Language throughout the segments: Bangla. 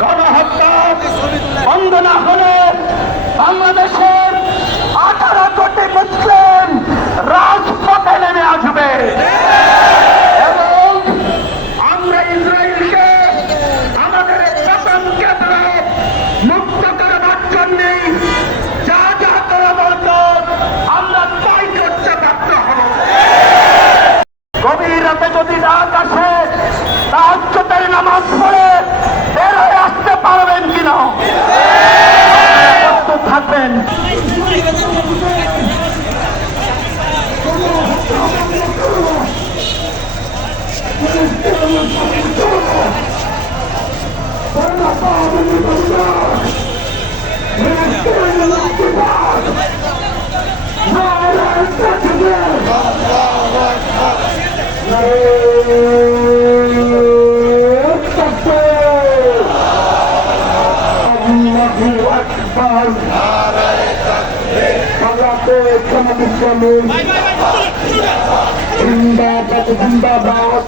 গণহত্যা বন্ধ না হলে বাংলাদেশের 18 কোটি মুসলিম রাজপথে নেমে আসবে এবং আমরা ইসরায়েলকে আমাদের প্রথম ক্ষেত্র মুক্ত করবার জন্য যা যা করা দরকার আমরা তাই করতে বাধ্য হব। গভীর রাতে যদি রাত আসে তাহাজ্জুদের নামাজ পড়ে বের হয়ে আসতে পারবেন কিনা? প্রস্তুত থাকবেন। জিন্দাবাদ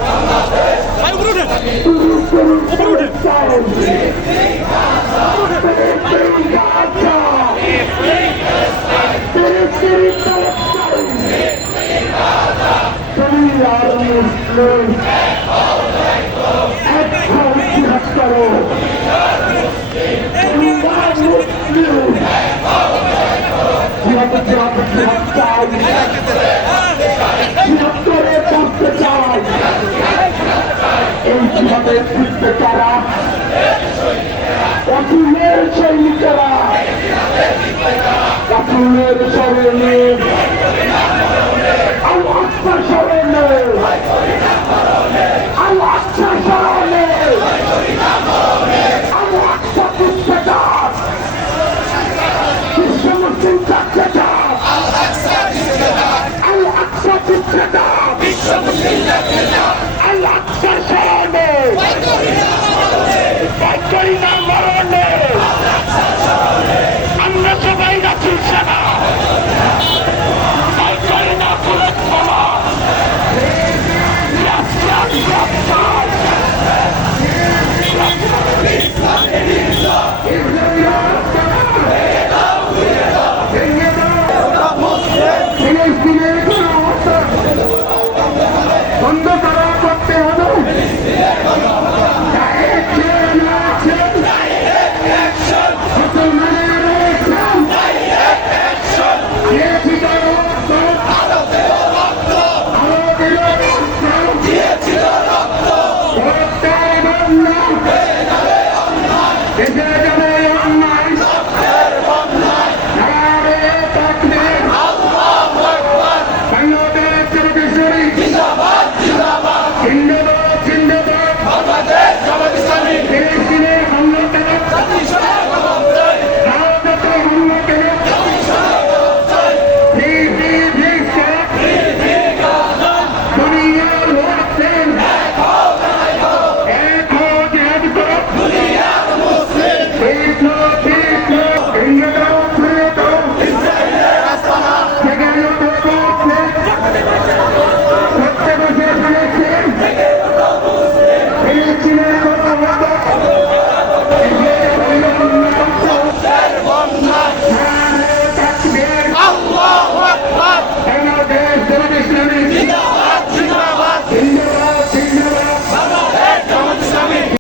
তারা অসুরের সৈনিকেরা অসুরের স্মরণে আল্লাহর স্মরণে আল্লাহর স্মরণে আল্লাহর প্রতিষ্ঠাতার বিশ্ব মুসলিম জাতীয়তার আল্লাহর প্রতিষ্ঠাতার বিশ্ব মুসলিম জাতীয়তার আল্লাহর স্মরণে আমরা সবাই রাসূল সেনা বন্ধ করা করতে হবে। দেশে